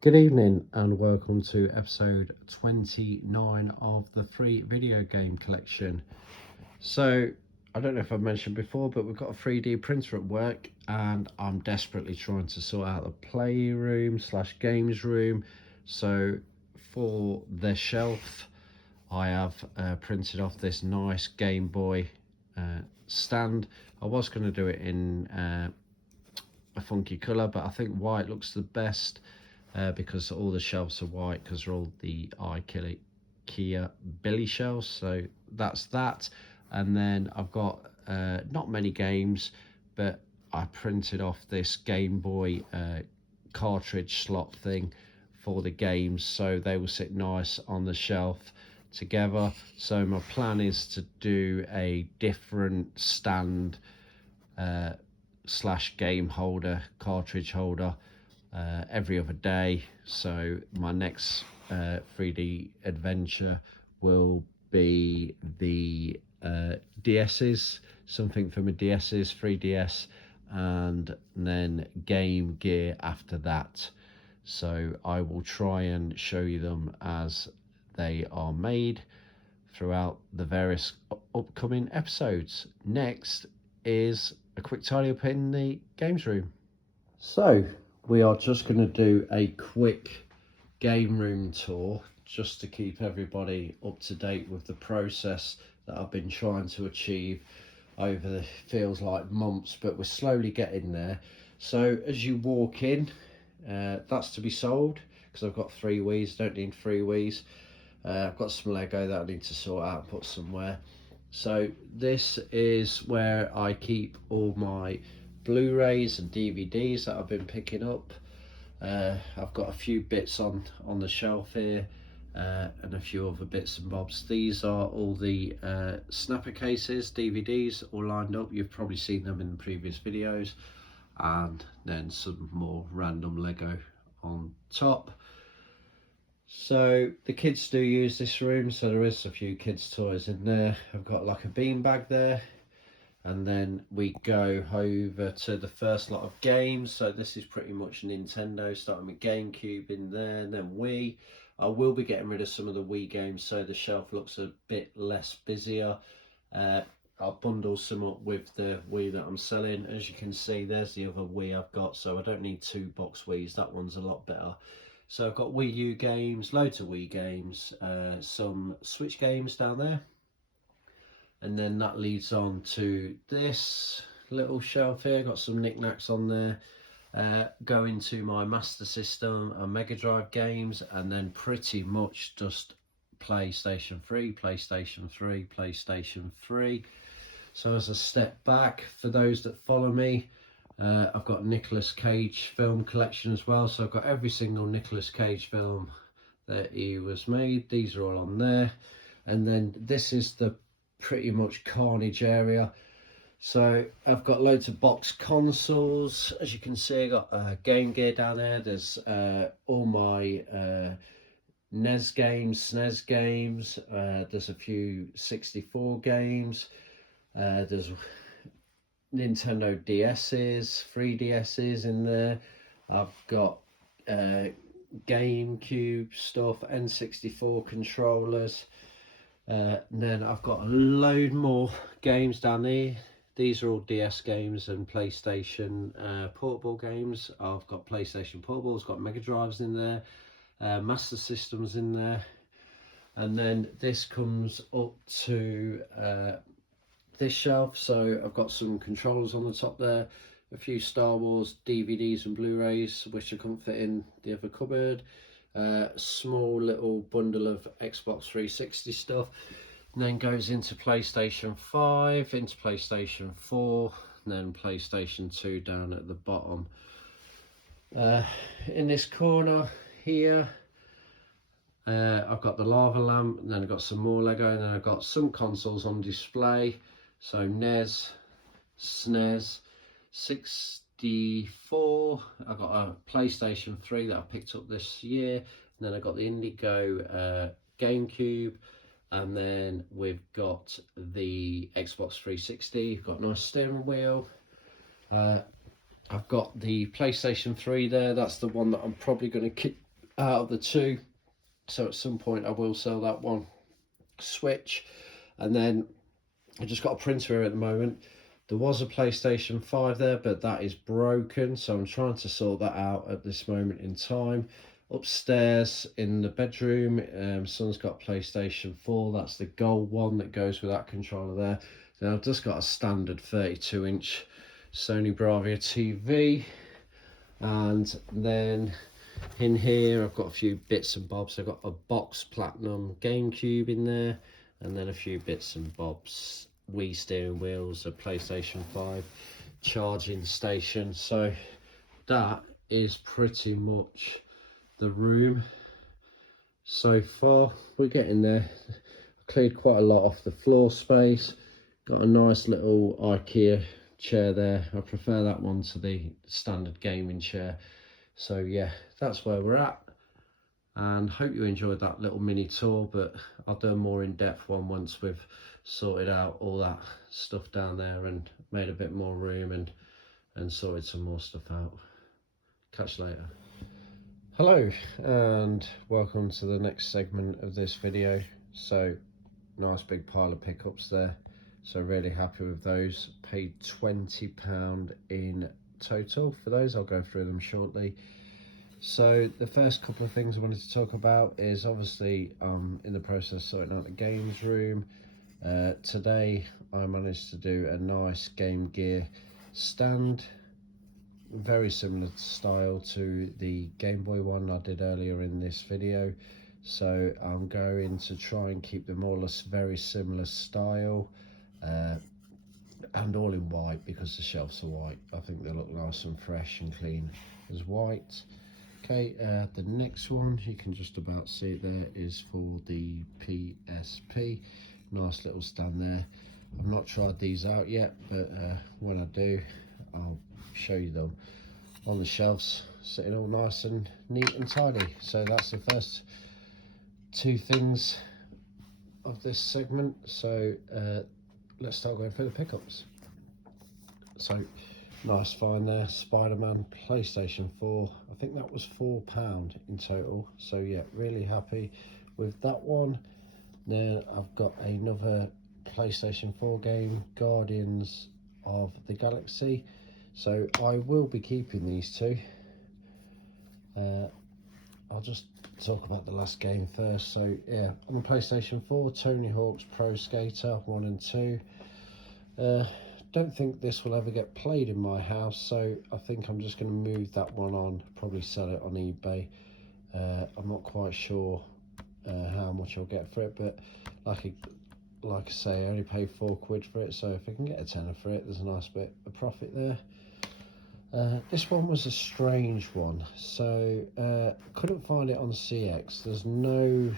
Good evening and welcome to episode 29 of the free video game collection. So, I don't know if I've mentioned before, but we've got a 3D printer at work and I'm desperately trying to sort out the playroom slash games room. So, for the shelf, I have printed off this nice Game Boy stand. I was going to do it in a funky colour, but I think white looks the best. Because all the shelves are white because they're all the IKEA Billy shelves. So that's that. And then I've got not many games, but I printed off this Game Boy cartridge slot thing for the games, so they will sit nice on the shelf together. So my plan is to do a different stand slash game holder, cartridge holder every other day. So my next 3D adventure will be the DS's, something for my DS's, 3DS, and then Game Gear after that. So I will try and show you them as they are made throughout the various upcoming episodes. Next is a quick tidy up in the games room. So we are just going to do a quick game room tour just to keep everybody up to date with the process that I've been trying to achieve over the feels like months, but we're slowly getting there. So as you walk in, that's to be sold because I've got 3 Wii's, don't need 3 Wii's. I've got some Lego that I need to sort out and put somewhere. So this is where I keep all my Blu-rays and DVDs that I've been picking up. I've got a few bits on the shelf here and a few other bits and bobs. These are all the snapper cases, DVDs all lined up. You've probably seen them in the previous videos, and then some more random Lego on top. So the kids do use this room, so there is a few kids toys in there. I've got like a bean bag there, and then we go over to the first lot of games. So this is pretty much Nintendo, starting with GameCube in there, and then Wii. I will be getting rid of some of the Wii games so the shelf looks a bit less busier. I'll bundle some up with the Wii that I'm selling. As you can see, there's the other Wii I've got, so I don't need 2 box Wii's. That one's a lot better. So I've got Wii U games, loads of Wii games, some Switch games down there. And then that leads on to this little shelf here. Got some knickknacks on there. Go into my Master System and Mega Drive games, and then pretty much just PlayStation 3, PlayStation 3, PlayStation 3. So as a step back, for those that follow me, I've got Nicolas Cage film collection as well. So I've got every single Nicolas Cage film that he was made. These are all on there. And then this is the pretty much carnage area. So I've got loads of box consoles. As you can see, I got Game Gear down there. There's all my NES games, SNES games. There's a few 64 games. There's Nintendo DS's, 3DS's in there. I've got GameCube stuff, N64 controllers. Then I've got a load more games down there. These are all DS games and PlayStation portable games. I've got PlayStation portables, got Mega Drives in there, Master Systems in there. And then this comes up to this shelf. So I've got some controllers on the top there, a few Star Wars DVDs and Blu-rays, which I couldn't fit in the other cupboard. Small little bundle of Xbox 360 stuff, and then goes into PlayStation 5, into PlayStation 4, and then PlayStation 2 down at the bottom. In this corner here, I've got the lava lamp, and then I've got some more Lego, and then I've got some consoles on display. So NES, SNES, 64. I've got a PlayStation 3 that I picked up this year, and then I got the Indigo GameCube, and then we've got the Xbox 360. We've got a nice steering wheel. I've got the PlayStation 3 there. That's the one that I'm probably going to out of the two, so at some point I will sell that one. Switch, and then I just got a printer here at the moment. There was a PlayStation 5 there, but that is broken, so I'm trying to sort that out at this moment in time. Upstairs in the bedroom, son's got a PlayStation 4, that's the gold one that goes with that controller there. Then I've just got a standard 32-inch Sony Bravia TV, and then in here I've got a few bits and bobs. I've got a box Platinum GameCube in there, and then a few bits and bobs, Wii steering wheels, a PlayStation 5 charging station. So that is pretty much the room so far. We're getting there. I cleared quite a lot off the floor space. Got a nice little IKEA chair there. I prefer that one to the standard gaming chair. So yeah, that's where we're at, and hope you enjoyed that little mini tour, but I'll do a more in-depth one once we've sorted out all that stuff down there and made a bit more room and sorted some more stuff out. Catch you later. Hello and welcome to the next segment of this video. So nice big pile of pickups there, so really happy with those. Paid £20 in total for those. I'll go through them shortly. So the first couple of things I wanted to talk about is obviously in the process of sorting out the games room. Today I managed to do a nice Game Gear stand, very similar style to the Game Boy one I did earlier in this video. So I'm going to try and keep them all a very similar style, and all in white because the shelves are white. I think they look nice and fresh and clean as white. Okay, the next one, you can just about see it there, is for the PSP. Nice little stand there. I've not tried these out yet, but when I do, I'll show you them on the shelves, sitting all nice and neat and tidy. So that's the first two things of this segment. So let's start going through the pickups. So nice find there, Spider-Man PlayStation 4. I think that was £4 in total. So yeah, really happy with that one. Then I've got another PlayStation 4 game, Guardians of the Galaxy. So I will be keeping these two. I'll just talk about the last game first. So yeah, on the PlayStation 4, Tony Hawk's Pro Skater 1 and 2. Don't think this will ever get played in my house, so I think I'm just going to move that one on, probably sell it on eBay. I'm not quite sure how much I'll get for it, but like I say, I only paid £4 for it, so if I can get a tenner for it, there's a nice bit of profit there. This one was a strange one, so couldn't find it on CX. There's no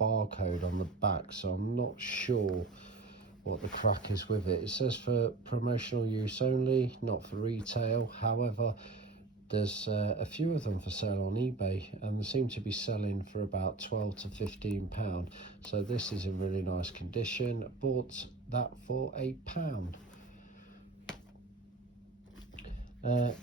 barcode on the back, so I'm not sure what the crack is with it. It says for promotional use only, not for retail. However, there's a few of them for sale on eBay, and they seem to be selling for about £12 to £15. So this is in really nice condition. I bought that for £8. And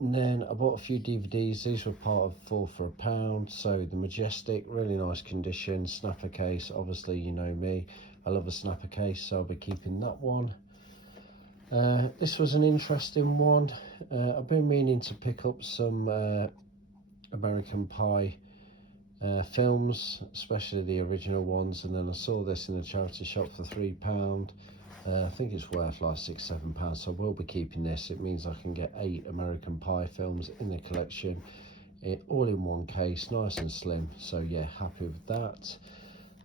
then I bought a few DVDs. These were part of 4 for £1. So the Majestic, really nice condition, snapper case. Obviously, you know me, I love a snapper case, so I'll be keeping that one. This was an interesting one. I've been meaning to pick up some American Pie films, especially the original ones, and then I saw this in a charity shop for £3. I think it's worth like £6-7, so I will be keeping this. It means I can get 8 American Pie films in the collection, all in one case, nice and slim. So yeah, happy with that.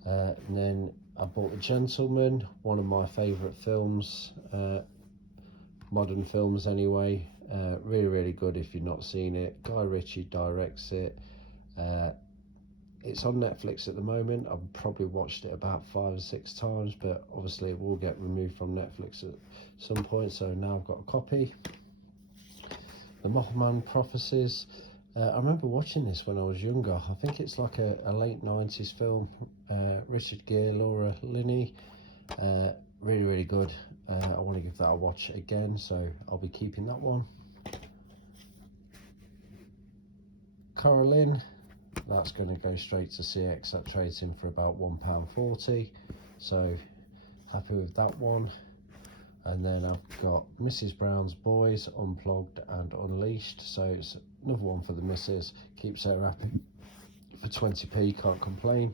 And then I bought The Gentleman, one of my favourite films, modern films anyway. Really good if you've not seen it. Guy Ritchie directs it. It's on Netflix at the moment. I've probably watched it about 5 or 6 times, but obviously it will get removed from Netflix at some point, so now I've got a copy. The Mothman Prophecies. I remember watching this when I was younger. I think it's like a late 90s film. Richard Gere, Laura Linney. Really good. I want to give that a watch again, so I'll be keeping that one. Coralline, that's going to go straight to CX. That trades in for about £1.40, so happy with that one. And then I've got Mrs. Brown's Boys Unplugged and Unleashed, so it's another one for the missus. Keeps her happy for 20p, can't complain.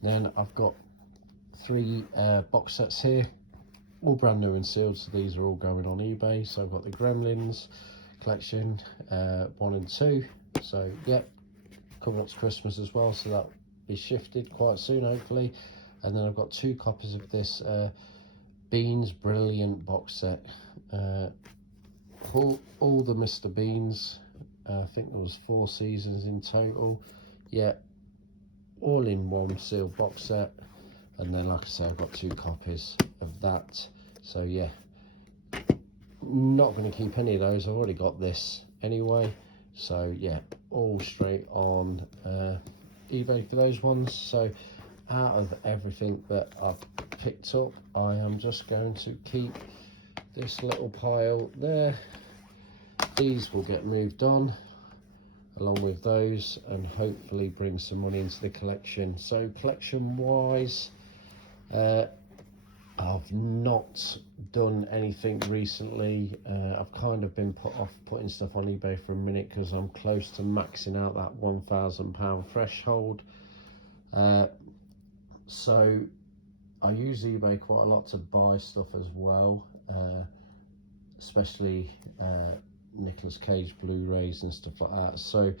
Then I've got 3 box sets here, all brand new and sealed, so these are all going on eBay. So I've got the Gremlins collection 1 and 2, so yeah, coming up to Christmas as well, so that'll be shifted quite soon hopefully. And then I've got 2 copies of this Beans Brilliant box set, all the Mr. Beans. I think there was 4 seasons in total, yeah, all in one sealed box set. And then like I say, I've got 2 copies of that, so yeah, not going to keep any of those. I've already got this anyway, so yeah, all straight on eBay for those ones. So out of everything that I've picked up, I am just going to keep this little pile there. These will get moved on along with those and hopefully bring some money into the collection. So collection wise, I've not done anything recently. I've kind of been put off putting stuff on eBay for a minute because I'm close to maxing out that £1,000 threshold. So I use eBay quite a lot to buy stuff as well, especially Nicolas Cage Blu-rays and stuff like that. So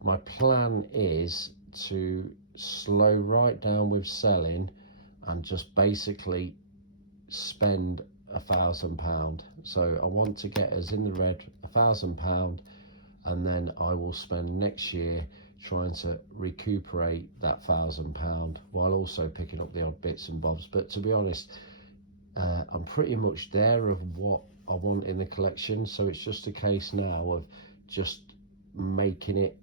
my plan is to slow right down with selling and just basically spend £1,000. So I want to get us in the red £1,000, and then I will spend next year trying to recuperate that £1,000 while also picking up the odd bits and bobs. But to be honest, I'm pretty much there of what I want in the collection, so it's just a case now of just making it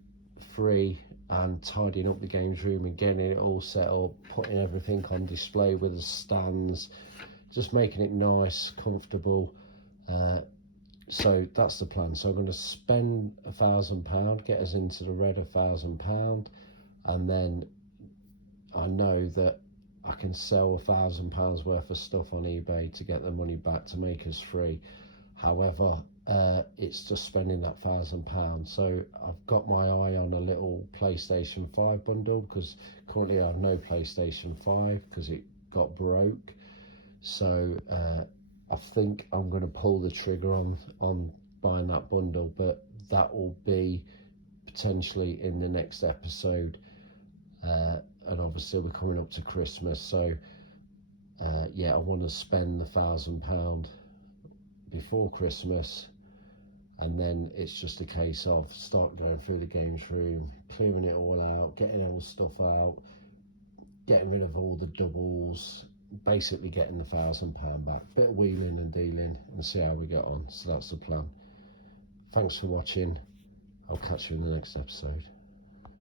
free and tidying up the games room and getting it all set up, putting everything on display with the stands, just making it nice, comfortable. So that's the plan. So I'm going to spend £1,000, get us into the red £1,000, and then I know that I can sell £1,000 worth of stuff on eBay to get the money back to make us free. However, it's just spending that £1,000. So I've got my eye on a little PlayStation 5 bundle, because currently I have no PlayStation 5 because it got broke. So I think I'm going to pull the trigger on buying that bundle, but that will be potentially in the next episode. And obviously we're coming up to Christmas, so yeah, I want to spend the £1,000 before Christmas, and then it's just a case of start going through the games room, clearing it all out, getting all stuff out, getting rid of all the doubles, basically getting the £1,000 back. Bit of wheeling and dealing and see how we get on. So that's the plan. Thanks for watching. I'll catch you in the next episode.